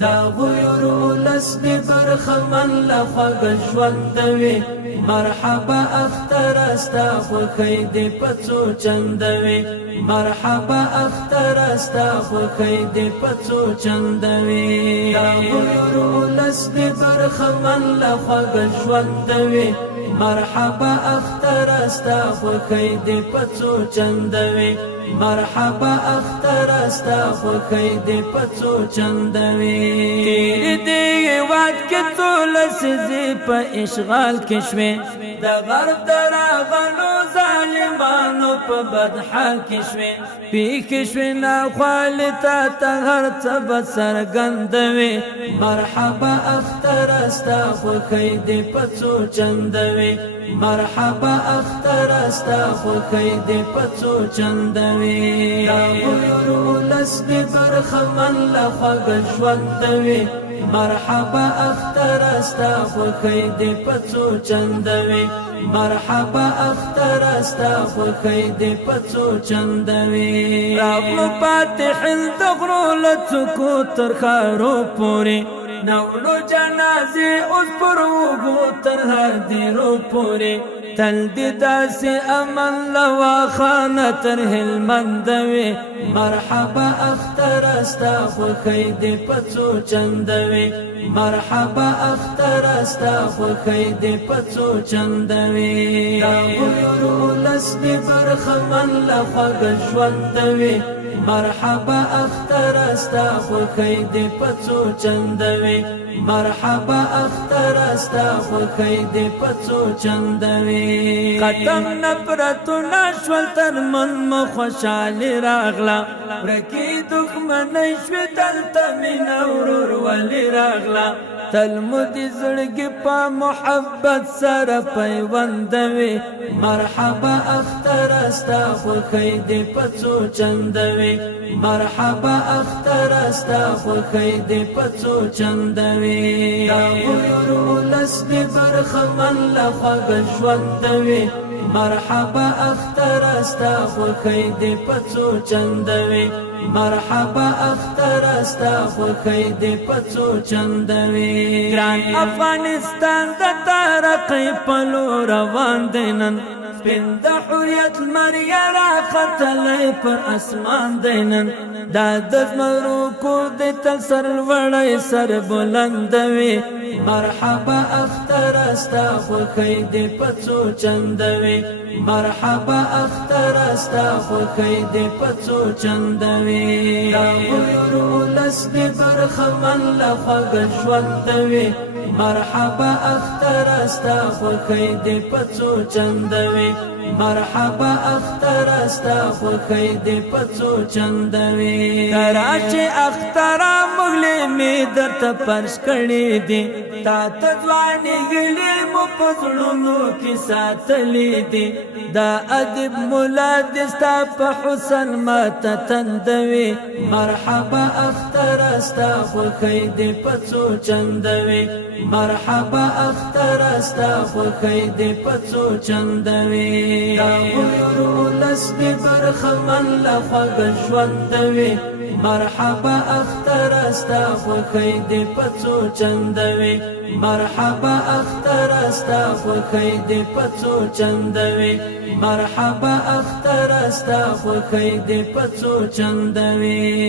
دا غیور اولس دی برخمن لخوږ ژوندوي مرحبا اختر استا خوښۍ دې په څو چندوي مرحبا اختر استا خوښۍ دې په څو چندوي دا غیور اولس دی برخمن لخوږ ژوندوي مرحبا اختر استا خوښۍ دې په څو چندوي مرحبا اختر استا خوښۍ دې په څو چندوي تیرې دې هېواد کې څو لسیزې په اشغال کې شوې د غرب د راغلو ظالمانو په بد حال کې شوې پیښې شوې ناخوالې ته هر څه به څرګندوي مرحبا اختر استا خوښۍ دې په څو چندوي مرحبا اختر استا خوښۍ دې په څو چندوي دا غیور اولس دې برخمن لخوږ ژوندوي مرحبا اختر استا خوښۍ دې په څو چندوي مرحبا اختر استا خوښۍ دې په څو چندوي راغلو پاتې هند غرو له څوکو تر ښارو پورې نوړو جنازې اوس پر اوږو تر هدیرو پورې تل دې داسې امن لواخانه تر هلمند وي مرحبا اختر استا خوښۍ دې په څو چندوي مرحبا اختر استا خوښۍ دې په څو چندوي دا غیور اولس دې برخمن لخوږ ژوندوي مرحبا اختر استا خوښۍ دې په څو چندوي مرحبا اختر استا خوښۍ دې په څو چندوي ختم نفرتونه شول تر من مو خوشالي راغله ورکې دښمنۍ شوې دلته مینه ورورولي راغله تل مو دې زړګي په محبت سره پیوندوي مرحبا اختر استا خوښۍ دې په څو چندوي مرحبا اختر استا خوښۍ دې په څو چندوي دا غیور اولس دې برخمن لخوږ ژوندوي مرحبا اختر استا خوښۍ دې په څو چندوي مرحبا اختر استا خوښۍ دې په څو چندوي ګران افغانستان د ترقۍ په لور روان دی نن سپین د حریت لمر یې راختلی پر اسمان دی نن دا د زمرو کور دی تل سرلوړی سر بلندوي مرحبا اختر استا خوښۍ دې په څو چندوي مرحبا اختر استا خوښۍ دې په څو چندوي دا غیور اولس دې برخمن لخوږ ژوندوي مرحبا اختر استا خوښۍ دې په څو چندوي مرحبا اختر استا خوښۍ دې په څو چندوي راشي اختره مغلې مې درته فرش کړې دي تا ته ځوانې ګلې مو په زړونو کې ساتلې دي دا ادب ملا دې ستا په حسن ماته تندوي مرحبا اختر استا خوښۍ دې په څو چندوي مرحبا اختر استا خوښۍ دې په څو چندوي دا غیور اولس دې برخمن لخوږ ژوندوي مرحبا اختر استا خوښۍ دې په څو چندوي مرحبا اختر استا خوښۍ دې په څو چندوي مرحبا اختر استا خوښۍ دې په څو چندوي